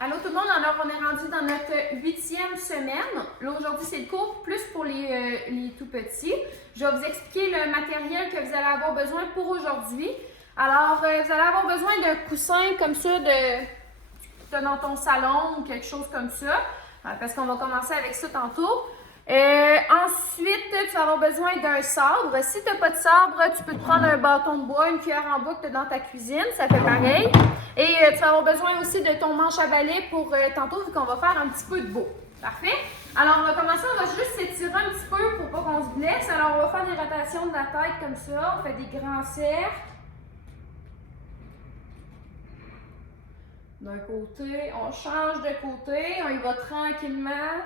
Allô tout le monde, alors on est rendu dans notre 8e semaine. Là aujourd'hui c'est le cours plus pour les tout petits. Je vais vous expliquer le matériel que vous allez avoir besoin pour aujourd'hui. Alors vous allez avoir besoin d'un coussin comme ça dans ton salon ou quelque chose comme ça. Parce qu'on va commencer avec ça tantôt. Ensuite, tu vas avoir besoin d'un sabre. Si tu n'as pas de sabre, tu peux te prendre un bâton de bois, une cuillère en bois que tu as dans ta cuisine, ça fait pareil. Et tu vas avoir besoin aussi de ton manche à balai pour tantôt, vu qu'on va faire un petit peu de beau. Parfait? Alors, on va commencer, on va juste s'étirer un petit peu pour pas qu'on se blesse. Alors, on va faire des rotations de la tête comme ça. On fait des grands cercles. D'un côté, on change de côté, on y va tranquillement.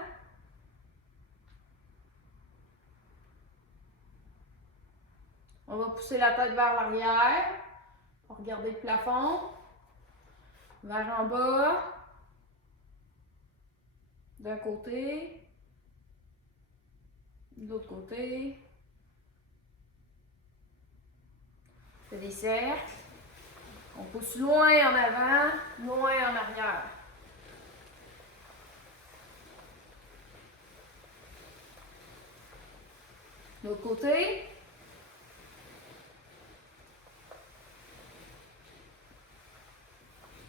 On va pousser la tête vers l'arrière pour regarder le plafond. Vers en bas. D'un côté. De l'autre côté. On fait des cercles. On pousse loin en avant, loin en arrière. De l'autre côté.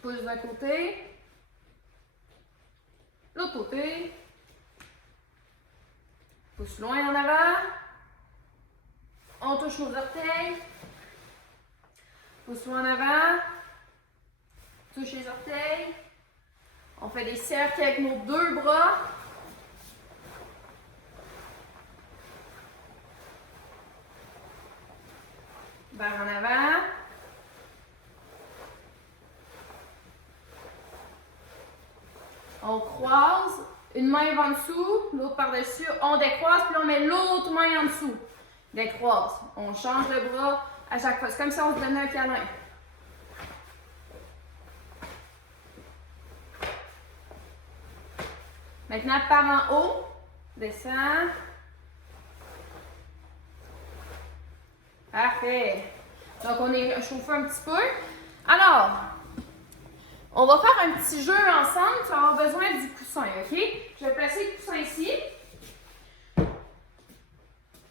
Pousse d'un côté. L'autre côté. Pousse loin en avant. On touche nos orteils. Pousse loin en avant. Touche les orteils. On fait des cercles avec nos deux bras. Vers en avant. On croise, une main va en dessous, l'autre par-dessus, on décroise, puis on met l'autre main en dessous. Décroise. On change le bras à chaque fois. C'est comme si on se donnait un câlin. Maintenant, par en haut, descend. Parfait. Donc, on est chauffé un petit peu. Alors, on va faire un petit jeu ensemble. Tu vas avoir besoin du coussin, OK? Je vais placer le coussin ici.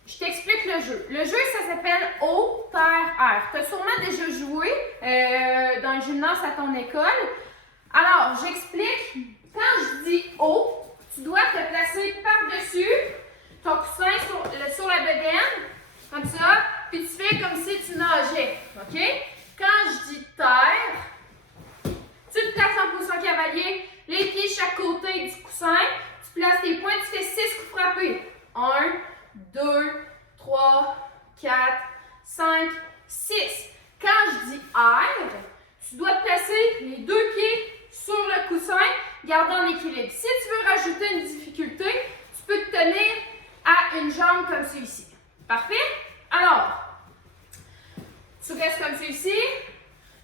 Je t'explique le jeu. Le jeu, ça s'appelle eau, terre, air. Tu as sûrement déjà joué dans le gymnase à ton école. Alors, j'explique. Quand je dis eau, tu dois te placer par-dessus ton coussin sur la bedaine, comme ça, puis tu fais comme si tu nageais, OK? Quand je dis terre, tu te places en position cavalier, les pieds chaque côté du coussin, tu places tes poings, tu fais 6 coups frappés. 1, 2, 3, 4, 5, 6. Quand je dis air, tu dois te placer les deux pieds sur le coussin, garder en équilibre. Si tu veux rajouter une difficulté, tu peux te tenir à une jambe comme celui-ci. Parfait? Alors, tu restes comme celui-ci.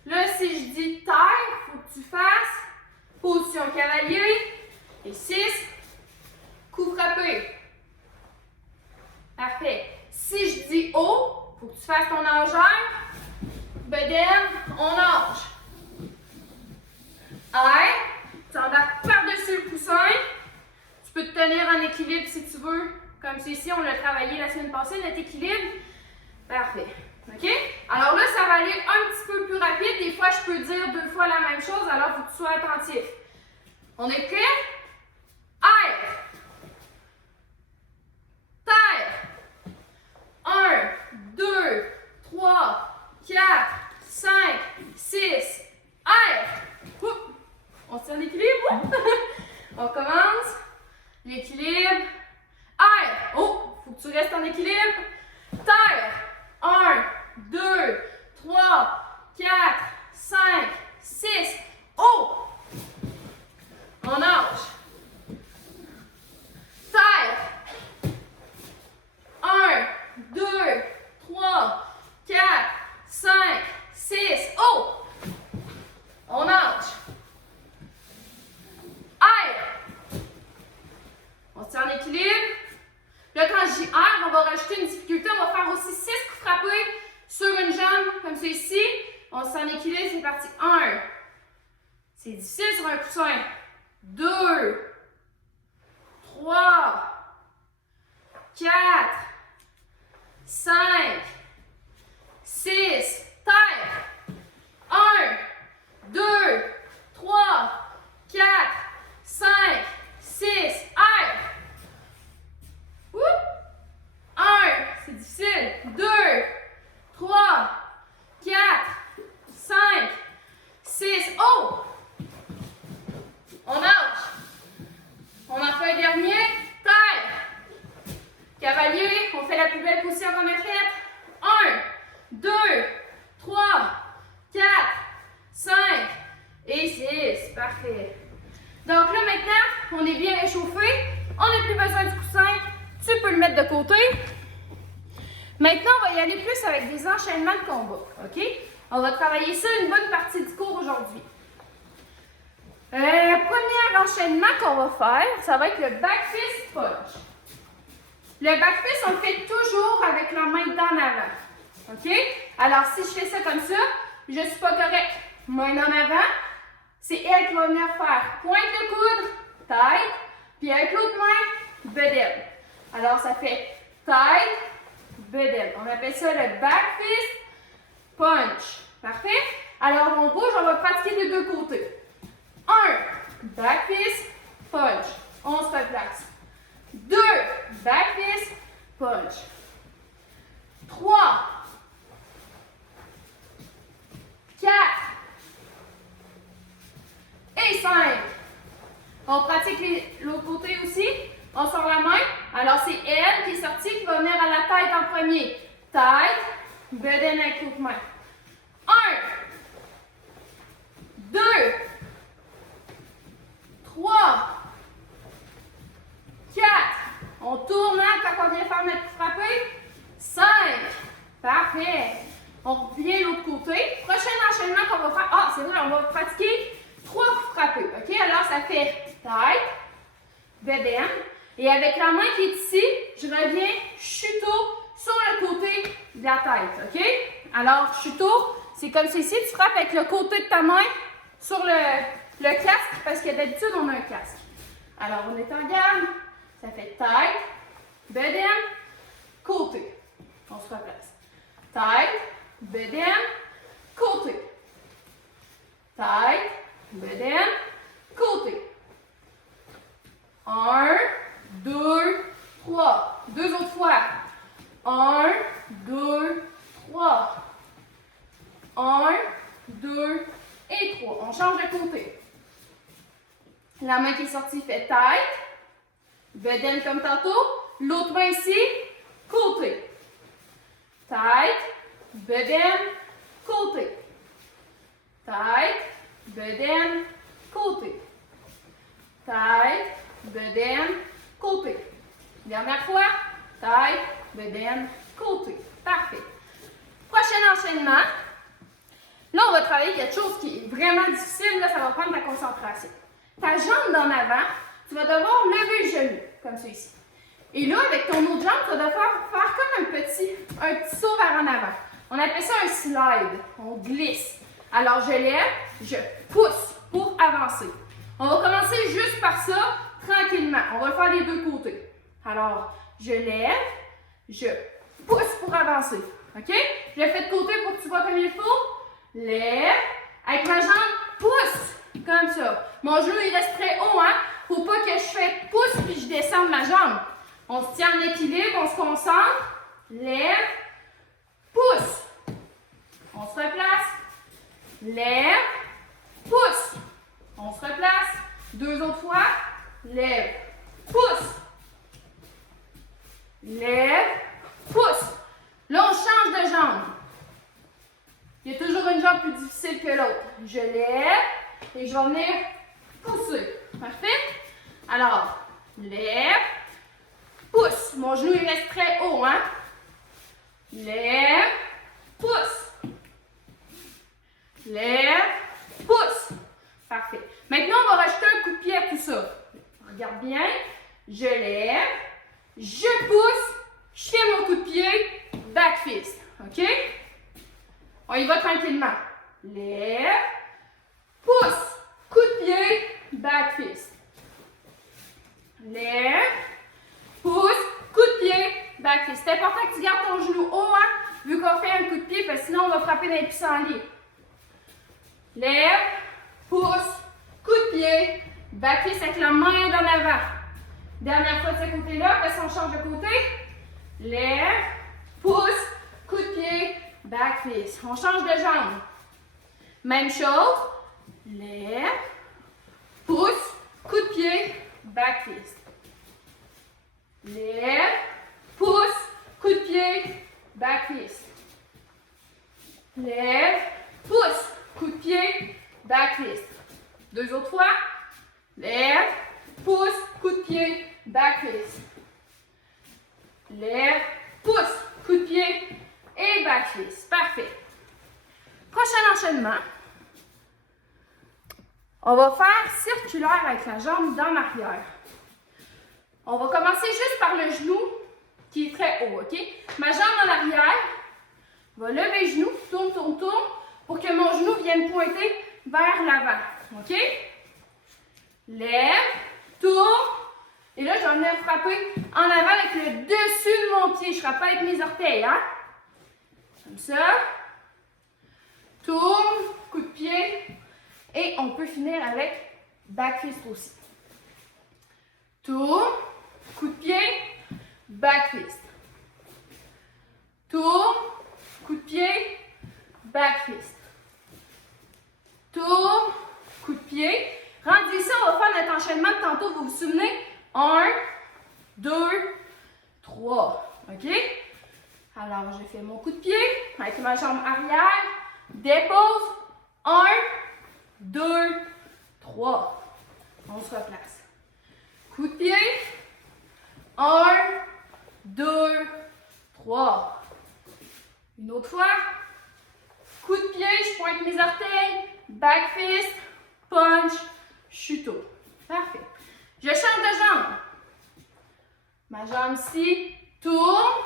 Là, si je dis terre, il faut que tu fasses position cavalier et 6 coups frappés. Parfait. Si je dis eau, il faut que tu fasses ton nageur. Bedaine, on nage. Air, tu embarques par-dessus le coussin. Tu peux te tenir en équilibre si tu veux. Comme ceci, on l'a travaillé la semaine passée, notre équilibre. Parfait. OK? Alors là, ça va aller un petit peu plus rapide. Des fois, je peux dire 2 fois la même chose, alors il faut que tu sois attentif. On est prêt? Air. Terre. 1, 2, 3, 4, 5, 6. Air. Oups. On se tient en équilibre? On commence. L'équilibre. Air. Oh, faut que tu restes en équilibre. Terre. 1, 2, 3, 4, 5, 6. Oh! On nage. Terre. 1, 2, 3, 4, 5, 6. Oh! On nage. Air. On se tient en équilibre. Là, quand je dis air, on va rajouter une difficulté. On va faire aussi 6 coups frappés sur une jambe, comme ceci. On se tient en équilibre, c'est parti. 1. C'est difficile sur un coussin. 2, 3, 4, 5, 6, terre. 1, 2, 3, 4, 5, 6, air. 1, c'est difficile. 2, 3, 4, 5, 6, oh! On nage. On en fait un dernier. Terre. Cavalier, on fait la plus belle position qu'on a faite. 1, 2, 3, 4, 5 et 6. Parfait. Donc là, maintenant, on est bien réchauffé. On n'a plus besoin du coussin. Tu peux le mettre de côté. Maintenant, on va y aller plus avec des enchaînements de combat. OK? On va travailler ça une bonne partie du cours aujourd'hui. Premier enchaînement qu'on va faire, ça va être le back fist punch. Le back fist, on le fait toujours avec la main d'en avant. OK? Alors, si je fais ça comme ça, je ne suis pas correcte. Main en avant, c'est elle qui va venir faire pointe de coude, tête, puis avec l'autre main, bedaine. Alors, ça fait tête, bedaine. On appelle ça le back fist punch. Parfait? Alors, on bouge, on va pratiquer des deux côtés. 1, back fist punch. On se replace. 2, back fist punch. 3, 4 et 5. On pratique l'autre côté aussi. On sort la main. Alors, c'est elle qui est sortie qui va venir à la tête en premier. Tête, bedaine avec l'autre main. 1, 2, 3, 4. On tourne quand on vient faire notre coup frappé. 5. Parfait. On revient de l'autre côté. Prochain enchaînement qu'on va faire. Ah, c'est vrai, on va pratiquer 3 coups frappés. OK? Alors, ça fait tête, bedaine. Et avec la main qui est ici, je reviens chuteau sur le côté de la tête. OK? Alors, chuteau, c'est comme ceci. Tu frappes avec le côté de ta main sur le casque, parce que d'habitude, on a un casque. Alors, on est en garde. Ça fait tête, bedaine, côté. On se replace. Tête, bedaine, côté. Tête, bedaine, côté. 1, 2, 3. Deux autres fois. 1, 2, 3. 1, 2 et 3. On change de côté. La main qui est sortie fait tête, bedaine comme tantôt. L'autre main ici, côté. Tête, bedaine, côté. Tête, bedaine, côté. Tête, bedaine, côté. Dernière fois, tête, bedaine, côté. Parfait. Prochain enchaînement. Là, on va travailler quelque chose qui est vraiment difficile. Là, ça va prendre ta concentration. Ta jambe d'en avant, tu vas devoir lever le genou, comme ceci. Et là, avec ton autre jambe, tu vas devoir faire comme un petit saut vers en avant. On appelle ça un slide. On glisse. Alors, je lève, je pousse pour avancer. On va commencer juste par ça, tranquillement. On va le faire des deux côtés. Alors, je lève, je pousse pour avancer. OK? Je le fais de côté pour que tu vois comme il faut. Lève, avec ma jambe, pousse, comme ça. Mon genou, il reste très haut, hein? Faut pas que je fasse pousse puis je descende ma jambe. On se tient en équilibre, on se concentre. Lève, pousse. On se replace. Lève, pousse. On se replace. Deux autres fois. Lève, pousse. Lève, pousse. Là, on change de jambe. Il y a toujours une jambe plus difficile que l'autre. Je lève et je vais venir pousser. Parfait? Alors, lève, pousse. Mon genou, il reste très haut, hein? Lève, pousse. Lève, pousse. Parfait. Maintenant, on va rajouter un coup de pied à tout ça. Regarde bien. Je lève, je pousse, je fais mon coup de pied, back fist. OK? On y va tranquillement. Lève, pousse, coup de pied, back fist. important que tu gardes ton genou haut, hein, vu qu'on fait un coup de pied, parce que sinon on va frapper dans les pissenlits. Lève, pousse, coup de pied, back fist avec la main en avant. Dernière fois de ce côté-là, après ça on change de côté. Lève, pousse, coup de pied, back fist. On change de jambe. Même chose. Lève, pousse, coup de pied, back fist. Lève, pousse, coup de pied, back fist. Lève, pousse, coup de pied, back fist. Deux autres fois. Lève, pousse, coup de pied, back fist. Lève, pousse, coup de pied et back fist. Parfait. Prochain enchaînement. On va faire circulaire avec la jambe dans l'arrière. On va commencer juste par le genou qui est très haut, ok? Ma jambe dans l'arrière, va lever le genou, tourne, tourne, tourne, pour que mon genou vienne pointer vers l'avant, ok? Lève, tourne, et là, je vais venir frapper en avant avec le dessus de mon pied. Je ne frappe pas avec mes orteils, hein? Comme ça. Tourne, coup de pied, et on peut finir avec back fist aussi. Tourne, coup de pied, back fist. Tourne, coup de pied, back fist. Tourne, coup de pied. Rendu ici, on va faire notre enchaînement de tantôt. Vous vous souvenez? 1, 2, 3. OK? Alors, j'ai fait mon coup de pied avec ma jambe arrière. Dépose. 1, 2, 3. On se replace. Coup de pied. 1, 2, 3. Une autre fois. Coup de pied, je pointe mes orteils. Back fist. Punch. Chuteau. Parfait. Je change de jambe. Ma jambe ici. Tourne.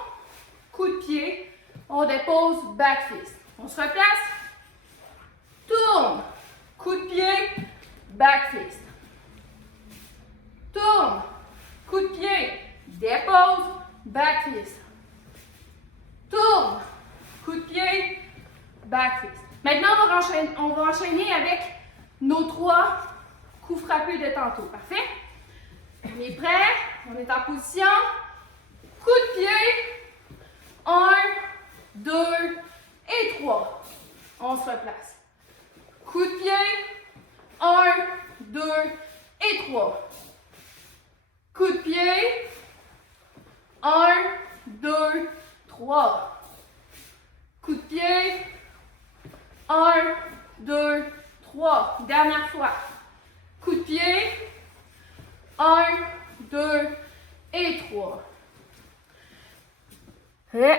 Coup de pied. On dépose. Back fist. On se replace. Tourne. Coup de pied. Back fist. Tourne. Coup de pied. Dépose. Back fist. Tourne. Coup de pied. Back fist. Maintenant, on va enchaîner avec nos 3 coups frappés de tantôt. Parfait? On est prêt? On est en position. Coup de pied. 1, 2 et 3. On se replace. Coup de pied. 1, 2 et 3. Coup de pied. 1, 2, 3. Coup de pied. 1, 2, 3. Dernière fois. Coup de pied. 1, 2 et 3.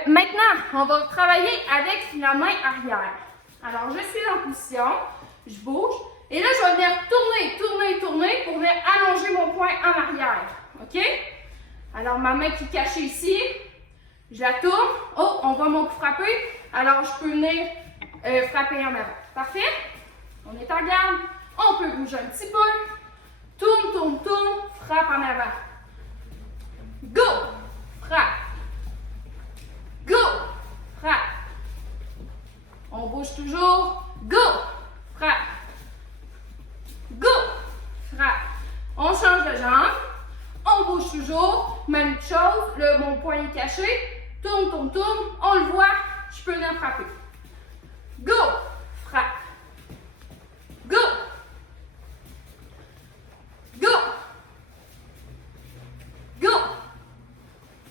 Maintenant, on va travailler avec la main arrière. Alors, je suis en position. Je bouge. Et là, je vais venir tourner, tourner, tourner pour venir allonger mon poing en arrière. OK? Alors, ma main qui est cachée ici, je la tourne. Oh, on voit mon coup frapper. Alors, je peux venir frapper en avant. Parfait? On est en garde. On peut bouger un petit peu. Tourne, tourne, tourne. Frappe en avant. Go! Frappe. Go! Frappe. On bouge toujours. Go! Frappe. Go! Frappe. On change de jambe. On bouge toujours. Même chose. Mon poing est caché. Tourne, tourne, tourne. On le voit. Je peux venir frapper. Go! Frappe. Go! Go! Go!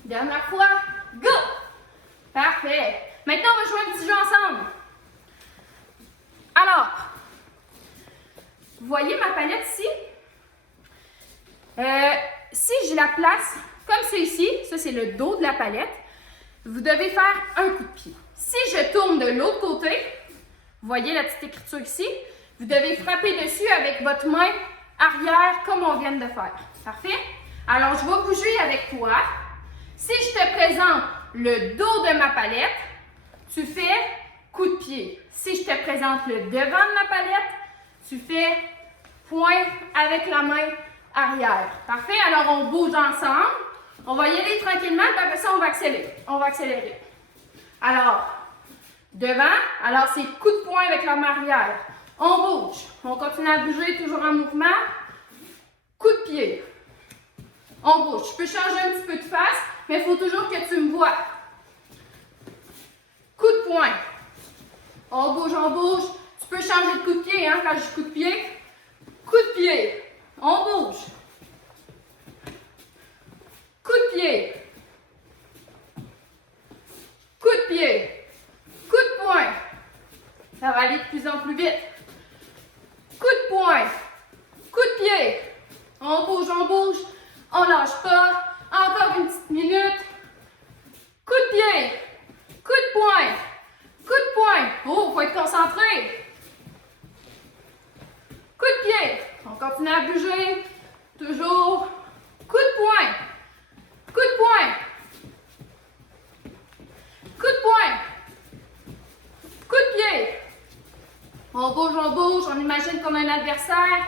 Dernière fois. Go! Parfait. Maintenant, on va jouer un petit jeu ensemble. Alors, vous voyez ma palette ici? Si je la place comme c'est ici, ça c'est le dos de la palette, vous devez faire un coup de pied. Si je tourne de l'autre côté, vous voyez la petite écriture ici, vous devez frapper dessus avec votre main arrière comme on vient de faire. Parfait? Alors, je vais bouger avec toi. Si je te présente le dos de ma palette, tu fais coup de pied. Si je te présente le devant de ma palette, tu fais point avec la main arrière. Parfait? Alors, on bouge ensemble. On va y aller tranquillement, puis après ça, on va accélérer. On va accélérer. Alors, devant, alors c'est coup de poing avec la main arrière. On bouge. On continue à bouger, toujours en mouvement. Coup de pied. On bouge. Je peux changer un petit peu de face, mais il faut toujours que tu me vois. Coup de poing. On bouge, on bouge. Tu peux changer de coup de pied, hein, quand je dis coup de pied. Coup de pied. On bouge. Coup de pied. Coup de pied. Coup de poing. Ça va aller de plus en plus vite. Coup de poing. Coup de pied. On bouge, on bouge. On lâche pas. Encore une petite minute. Coup de pied. Coup de poing. Coup de poing. Oh, il faut être concentré. Coup de pied. On continue à bouger. Toujours. Coup de poing. Coup de poing. Coup de poing. Coup de pied. On bouge, on imagine qu'on a un adversaire.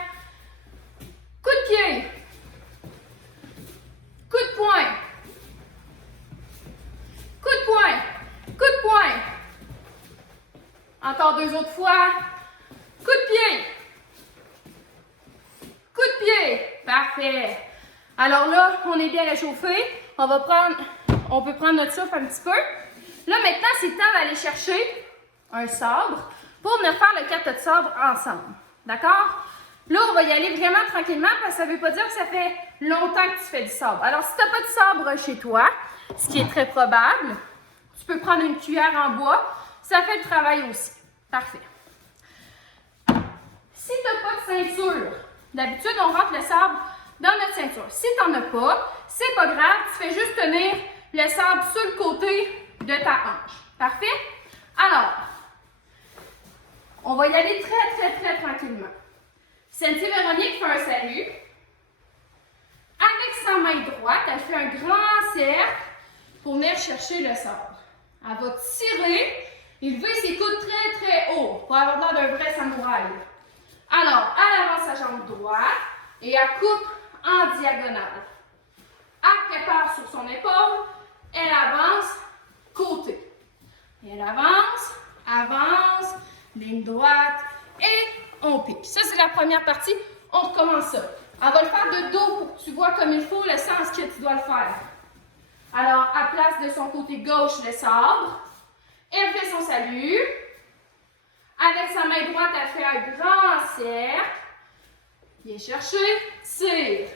Coup de pied. Coup de poing. Coup de poing. Coup de poing. Encore deux autres fois. Coup de pied. Coup de pied. Parfait. Alors là, on est bien réchauffé. On peut prendre notre souffle un petit peu. Là, maintenant, c'est le temps d'aller chercher un sabre pour venir faire le 4 de sabre ensemble. D'accord? Là, on va y aller vraiment tranquillement parce que ça ne veut pas dire que ça fait longtemps que tu fais du sabre. Alors, si tu n'as pas de sabre chez toi, ce qui est très probable, tu peux prendre une cuillère en bois. Ça fait le travail aussi. Parfait. Si tu n'as pas de ceinture, d'habitude, on rentre le sabre dans notre ceinture. Si tu n'en as pas, c'est pas grave. Tu fais juste tenir le sabre sur le côté de ta hanche. Parfait? Alors, on va y aller très tranquillement. Senti Véronique fait un salut. Avec sa main droite, elle fait un grand cercle pour venir chercher le sabre. Elle va tirer et lever ses coudes très haut pour avoir l'air d'un vrai samouraï. Alors, elle avance sa jambe droite et elle coupe en diagonale. Elle prépare sur son épaule, elle avance côté. Elle avance, ligne droite et on pique. Ça, c'est la première partie. On recommence ça. Elle va le faire de dos pour que tu vois comme il faut le sens que tu dois le faire. Alors, elle place de son côté gauche le sabre. Elle fait son salut. Avec sa main droite, elle fait un grand cercle. Viens chercher, tire.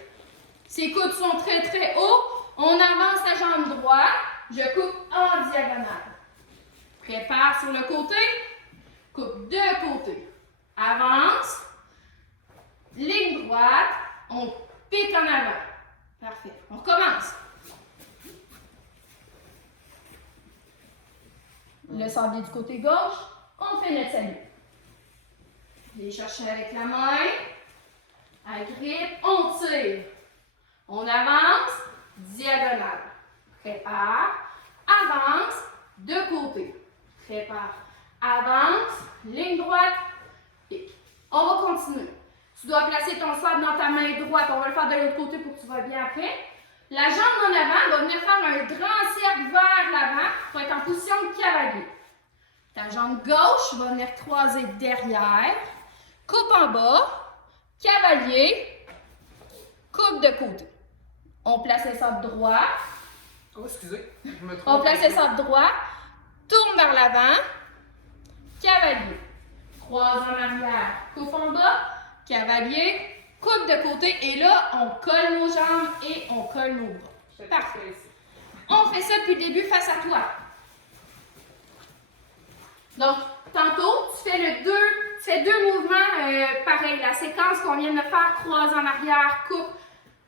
Ses coudes sont très hauts. On avance la jambe droite. Je coupe en diagonale. Prépare sur le côté. Coupe de côté. Avance. Ligne droite. On pique en avant. Parfait. On recommence. Le sablier du côté gauche. On fait notre salut. Viens chercher avec la main. Agrippe. On tire. On avance. Diagonale. Prépare. Avance. De côté. Prépare. Avance. Ligne droite. Pique. On va continuer. Tu dois placer ton sabre dans ta main droite. On va le faire de l'autre côté pour que tu vois bien après. La jambe en avant va venir faire un grand cercle vers l'avant pour être en position de cavalier. Ta jambe gauche va venir croiser derrière. Coupe en bas. Cavalier. Coupe de côté. On place le sabre droit. Oh, excusez, je me trompe. On place le sabre droit. Tourne vers l'avant. Cavalier. Croise en arrière. Coupe en bas. Cavalier. Coupe de côté. Et là, on colle nos jambes et on colle nos bras. Parfait. On fait ça depuis le début face à toi. Donc, tantôt, tu fais deux mouvements pareils. La séquence qu'on vient de faire, croise en arrière, coupe,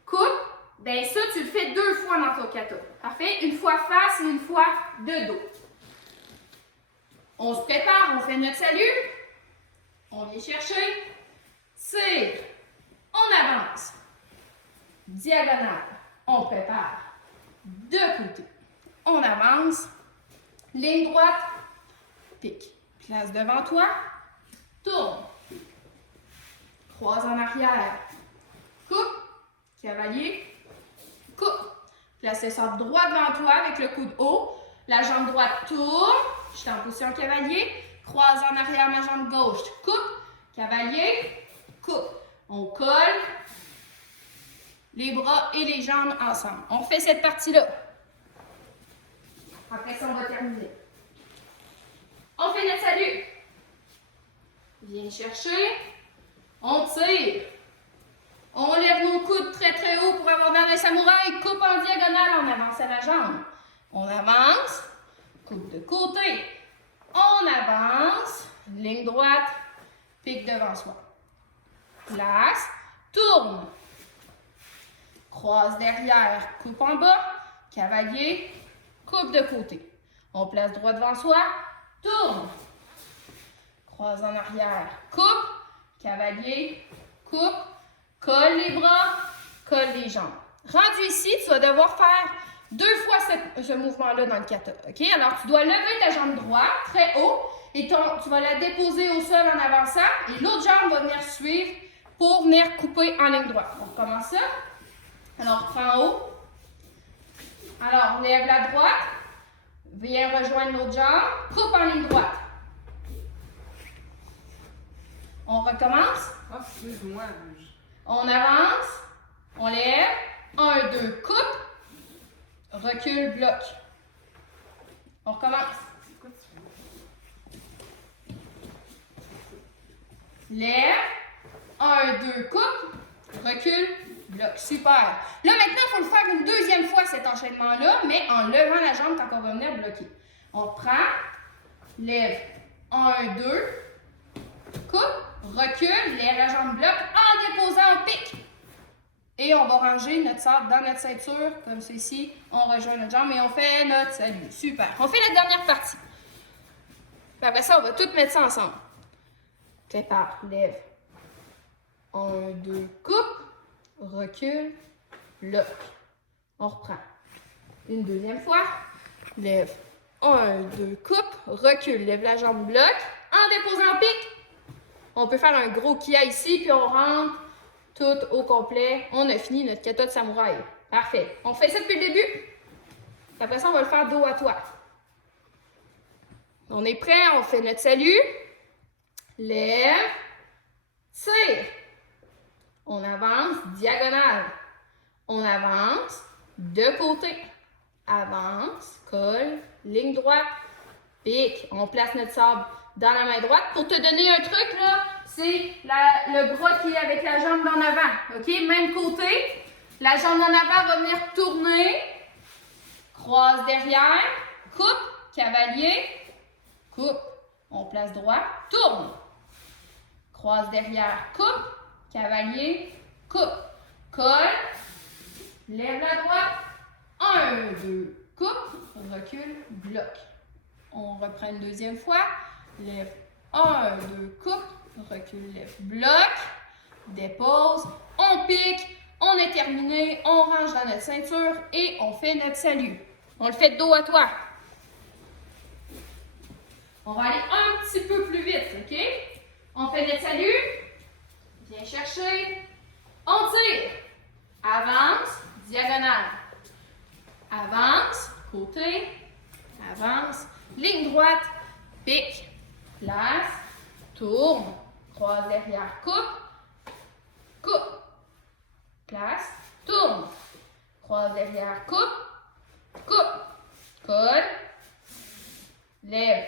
coupe. Bien, ça, tu le fais 2 fois dans ton kata. Parfait? Une fois face et une fois de dos. On se prépare, on fait notre salut. On vient chercher. Tire. On avance. Diagonale. On prépare. De côté. On avance. Ligne droite. Pique. Place devant toi. Tourne. Croise en arrière. Coupe. Cavalier. Coupe. Place le sable droit devant toi avec le coude haut. La jambe droite tourne. Je suis en position cavalier. Croise en arrière ma jambe gauche. Coupe. Cavalier. Coupe. On colle les bras et les jambes ensemble. On fait cette partie-là. Après ça, on va terminer. On fait notre salut. Viens chercher. On tire. On lève nos coudes très très haut pour avoir dans le samouraï. Coupe en diagonale, on avance à la jambe. On avance. Coupe de côté. On avance. Ligne droite. Pique devant soi. Place. Tourne. Croise derrière. Coupe en bas. Cavalier. Coupe de côté. On place droit devant soi. Tourne. Croise en arrière. Coupe. Cavalier. Coupe. Colle les bras. Colle les jambes. Rendu ici, tu vas devoir faire 2 fois ce mouvement-là dans le kata. OK? Alors, tu dois lever ta jambe droite très haut et tu vas la déposer au sol en avançant et l'autre jambe va venir suivre pour venir couper en ligne droite. On recommence ça. Alors, prends en haut. Alors, lève la droite. Viens rejoindre l'autre jambe. Coupe en ligne droite. On recommence. Ah, excuse-moi. On avance. On lève. 1, 2, coupe. Recule, bloc. On recommence. Lève. 1, 2, coupe. Recule, bloc. Super. Là, maintenant, il faut le faire une deuxième fois, cet enchaînement-là, mais en levant la jambe quand on va venir bloquer. On reprend. Lève. 1, 2. Coupe. Recule. Lève la jambe bloc en déposant un pic. Et on va ranger notre sabre dans notre ceinture, comme ceci. On rejoint notre jambe et on fait notre salut. Super. On fait la dernière partie. Puis après ça, on va tout mettre ça ensemble. Prépare. Lève. 1, 2, coupe. Recule. Bloc. On reprend. Une deuxième fois. Lève. 1, 2, coupe. Recule. Lève la jambe bloc. En déposant un pic. On peut faire un gros kia ici, puis on rentre tout au complet. On a fini notre kata de samouraï. Parfait. On fait ça depuis le début. Après ça, on va le faire dos à toi. On est prêt? On fait notre salut. Lève. Tire. On avance diagonale. On avance de côté. Avance. Colle. Ligne droite. Pique. On place notre sabre dans la main droite. Pour te donner un truc, là, c'est le bras qui est avec la jambe d'en avant. OK? Même côté. La jambe d'en avant va venir tourner. Croise derrière. Coupe. Cavalier. Coupe. On place droit. Tourne. Croise derrière. Coupe. Cavalier. Coupe. Colle. Lève la droite. 1, 2. Coupe. Recule. Bloc. On reprend une deuxième fois. Lève. 1, 2. Coupe. Recule, lève, bloc, dépose, on pique, on est terminé, on range dans notre ceinture et on fait notre salut. On le fait de dos à toi. On va aller un petit peu plus vite, OK? On fait notre salut, viens chercher, on tire, avance, diagonale, avance, côté, avance, ligne droite, pique, place, tourne. Croise derrière, coupe, coupe, place, tourne, croise derrière, coupe, colle, lève,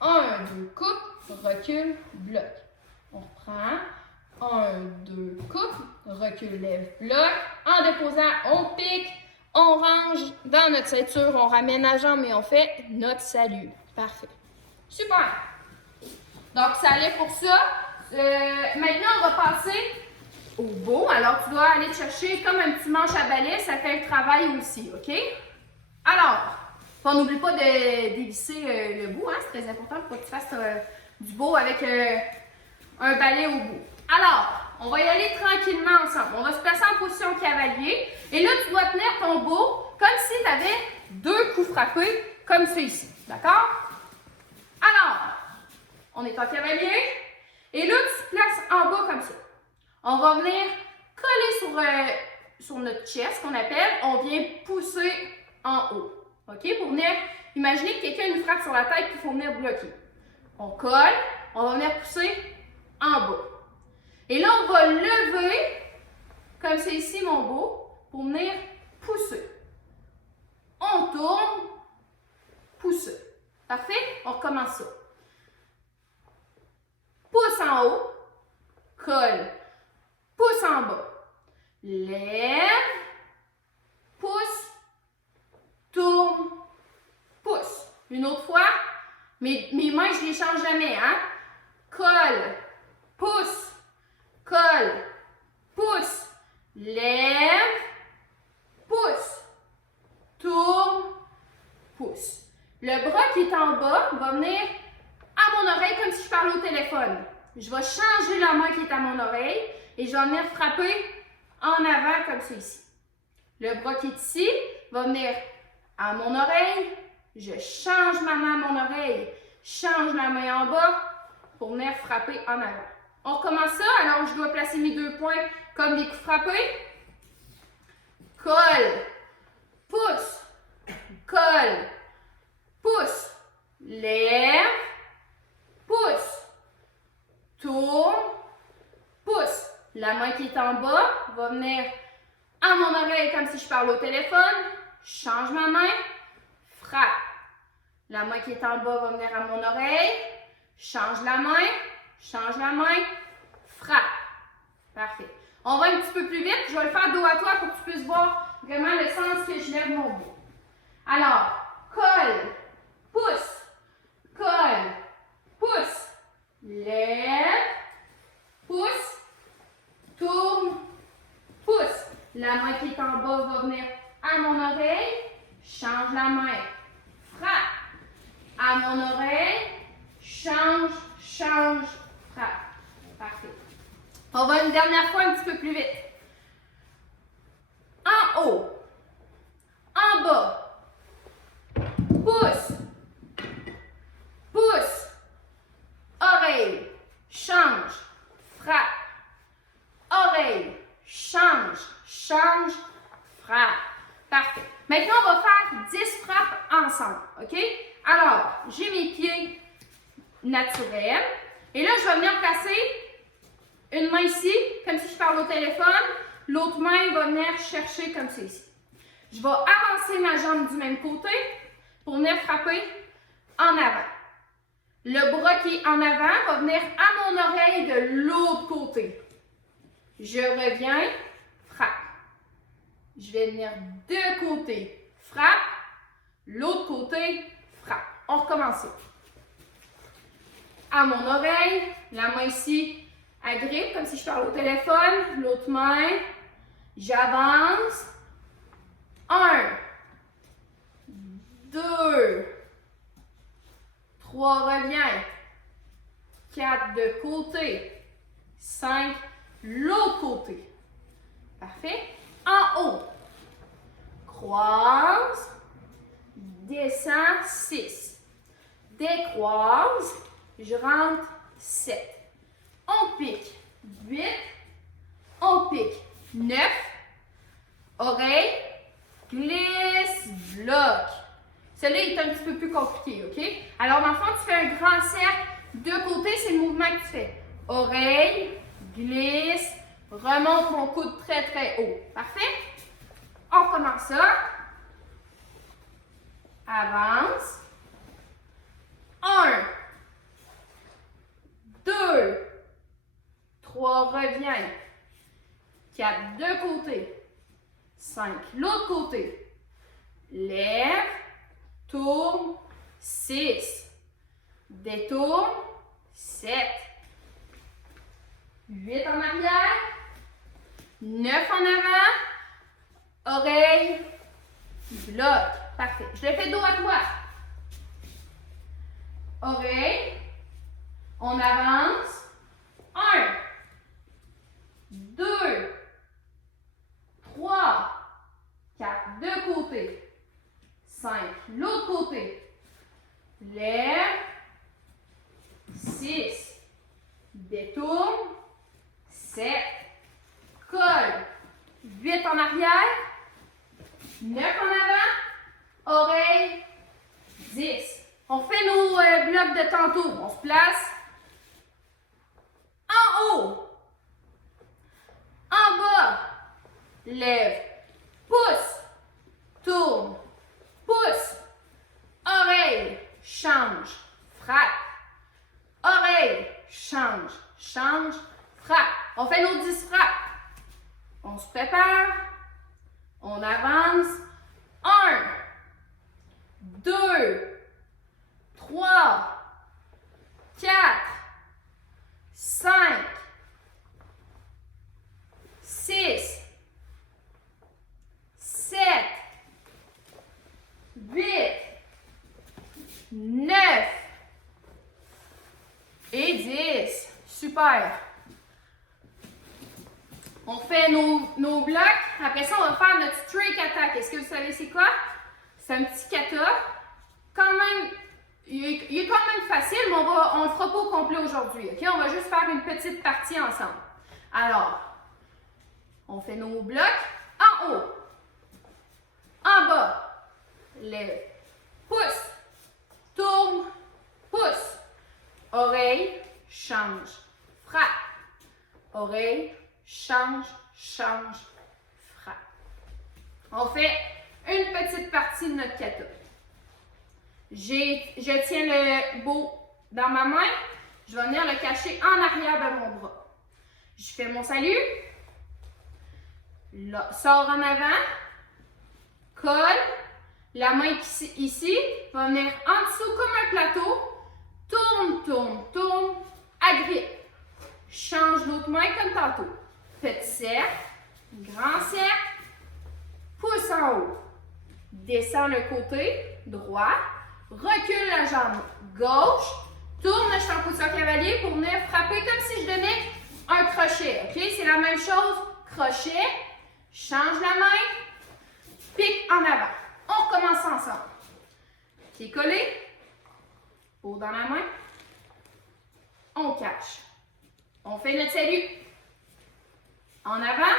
1, 2, coupe, recule, bloc. On reprend, 1, 2, coupe, recule, lève, bloc. En déposant, on pique, on range dans notre ceinture, on ramène la jambe et on fait notre salut. Parfait. Super. Donc, ça allait pour ça. Maintenant, on va passer au bout. Alors, tu dois aller te chercher comme un petit manche à balai. Ça fait le travail aussi, OK? Alors, on n'oublie pas de dévisser le bout. Hein? C'est très important pour que tu fasses du beau avec un balai au bout. Alors, on va y aller tranquillement ensemble. On va se placer en position cavalier. Et là, tu dois tenir ton beau comme si tu avais 2 coups frappés, comme ceux-ci. D'accord? Alors, on est en cavalier. Et là, tu te places en bas comme ça. On va venir coller sur sur notre chest, qu'on appelle, on vient pousser en haut. OK? Pour venir, imaginez que quelqu'un nous frappe sur la tête et qu'il faut venir bloquer. On colle, on va venir pousser en bas. Et là, on va lever, comme c'est ici, mon beau, pour venir pousser. On tourne, pousser. Parfait? On recommence ça. Pousse en haut, colle, pousse en bas. Lève, pousse, tourne, pousse. Une autre fois, mes mains, je ne les change jamais, hein? Colle, pousse, colle, pousse, lève, pousse, tourne, pousse. Le bras qui est en bas va venir à mon oreille comme si je parlais au téléphone. Je vais changer la main qui est à mon oreille et je vais venir frapper en avant comme ça ici. Le bras qui est ici va venir à mon oreille. Je change ma main à mon oreille, change la main en bas pour venir frapper en avant. On recommence ça, alors je dois placer mes 2 points comme des coups frappés. Colle, pousse, colle, pousse, lève, pousse, tourne, pousse. La main qui est en bas va venir à mon oreille comme si je parle au téléphone. Change ma main, frappe. La main qui est en bas va venir à mon oreille. Change la main, frappe. Parfait. On va un petit peu plus vite. Je vais le faire dos à toi pour que tu puisses voir vraiment le sens que je lève mon dos. Alors, colle, pousse, colle, pousse, lève, pousse, tourne, pousse. La main qui est en bas va venir à mon oreille. Change la main, frappe. À mon oreille, change, frappe. Parfait. On va une dernière fois un petit peu plus vite. En haut, en bas, pousse, pousse, oreille, change, frappe, oreille, change, frappe. Parfait. Maintenant, on va faire 10 frappes ensemble, OK? Alors, j'ai mes pieds naturels. Et là, je vais venir placer une main ici, comme si je parle au téléphone. L'autre main va venir chercher comme ceci. Je vais avancer ma jambe du même côté pour venir frapper en avant. Le bras qui est en avant va venir à mon oreille de l'autre côté. Je reviens, frappe. Je vais venir de côté, frappe. L'autre côté, frappe. On recommence ça. À mon oreille, la main ici agrippe comme si je parle au téléphone. L'autre main, j'avance. 1, 2, 3, reviens. 4, de côté. 5, l'autre côté. Parfait. En haut, croise, descends, 6. Décroise, je rentre, 7. On pique, 8. On pique, 9. Oreille, glisse, bloque. Celui-là est un petit peu plus compliqué, OK? Alors, dans le fond, tu fais un grand cercle de côté, c'est le mouvement que tu fais. Oreille, glisse, remonte mon coude très, très haut. Parfait? On commence ça. Avance. 1, 2, 3, reviens. 4, de côté. 5, l'autre côté. Lève, tourne, 6. Détourne, 7. 8 en arrière. 9 en avant. Oreille, bloc. Parfait. Je le fais dos à toi. Oreille. On avance. 1, 2, 3, 4, de côté. 5, l'autre côté. Lève. 6. Détourne. 7. Colle. 8 8 en arrière, 9 en avant, oreille, 10. On fait nos blocs de tantôt. On se place en haut, en bas, lève, pousse, tourne, pousse, oreille, change, frappe, oreille, change, change, frappe. On fait nos 10 frappes. On se prépare, on avance. 1, 2, 3, 4, 5, 6, 7, 8, 9 et 10. Super. On fait nos blocs. Après ça, on va faire notre straight attack. Est-ce que vous savez c'est quoi? C'est un petit kata. Quand même, il est quand même facile, mais on le fera pas au complet aujourd'hui. OK? On va juste faire une petite partie ensemble. Alors, on fait nos blocs en haut, en bas, lève, pousse, tourne, pousse, oreille, change, frappe, oreille, change, change, frappe. On fait une petite partie de notre kata. Je tiens le beau dans ma main. Je vais venir le cacher en arrière de mon bras. Je fais mon salut. Là, sors en avant. Colle. La main ici va venir en dessous comme un plateau. Tourne, tourne, tourne. Agrippe. Change l'autre main comme tantôt. Petit cercle. Grand cercle. Pousse en haut. Descends le côté droit. Recule la jambe gauche. Tourne le jeton pousseur cavalier pour venir frapper comme si je donnais un crochet. OK? C'est la même chose. Crochet. Change la main. Pique en avant. On recommence ensemble. Pied collé. Haut dans la main. On cache. On fait notre salut. En avant.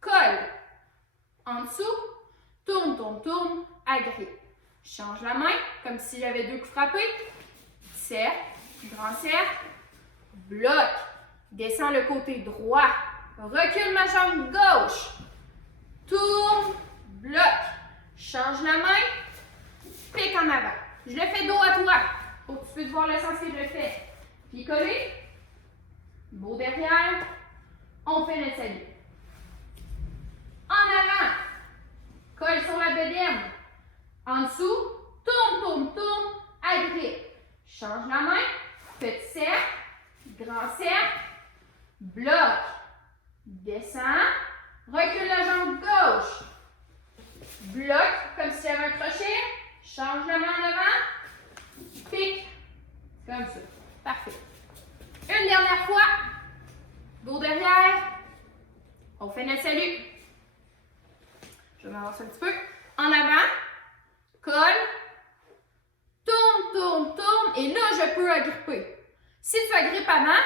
Colle. En dessous. Tourne, tourne, tourne. Agrippe. Change la main, comme si j'avais deux coups frappés. Cercle, grand cercle. Bloc. Descends le côté droit. Recule ma jambe gauche. Tourne. Bloc. Change la main. Pique en avant. Je le fais dos à toi. Pour que tu puisses voir le sens que je le fais. Pied collé. Beau derrière. On fait le salut. En avant. Colle sur la bedaine. En dessous, tourne, tourne, tourne, agrippe. Change la main, petit cercle, grand cercle, bloc, descend, recule la jambe gauche, bloc, comme si j'avais un crochet, change la main en avant, pique, comme ça. Parfait. Une dernière fois, dos derrière, on fait notre salut. Je vais m'avancer un petit peu. En avant. Colle, tourne, tourne, tourne, et là, je peux agripper. Si tu agrippes avant,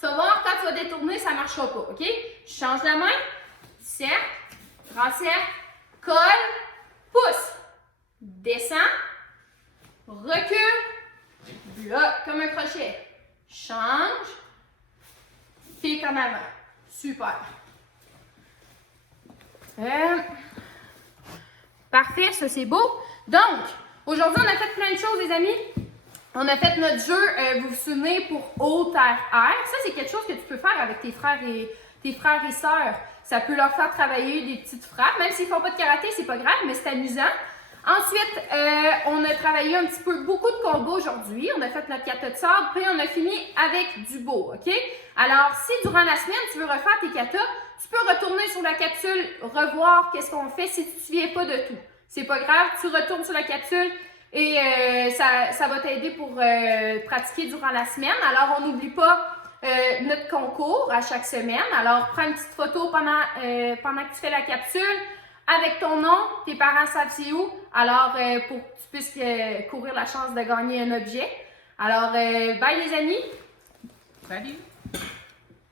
tu vas voir, quand tu vas détourner, ça ne marchera pas, OK? Je change la main, cercle, grand cercle, colle, pousse, descend, recule, bloc, comme un crochet, change, pique en avant. Super. Parfait, ça c'est beau. Donc, aujourd'hui, on a fait plein de choses, les amis. On a fait notre jeu, vous vous souvenez, pour haut, terre, air. Ça, c'est quelque chose que tu peux faire avec tes frères et sœurs. Ça peut leur faire travailler des petites frappes. Même s'ils ne font pas de karaté, c'est pas grave, mais c'est amusant. Ensuite, on a travaillé un petit peu, beaucoup de combos aujourd'hui. On a fait notre kata de sable, puis on a fini avec du beau, OK? Alors, si durant la semaine, tu veux refaire tes katas, tu peux retourner sur la capsule, revoir qu'est-ce qu'on fait si tu ne te souviens pas de tout. C'est pas grave, tu retournes sur la capsule et ça va t'aider pour pratiquer durant la semaine. Alors, on n'oublie pas notre concours à chaque semaine. Alors, prends une petite photo pendant que tu fais la capsule avec ton nom. Tes parents savent c'est où. Alors, pour que tu puisses courir la chance de gagner un objet. Alors, bye les amis! Salut!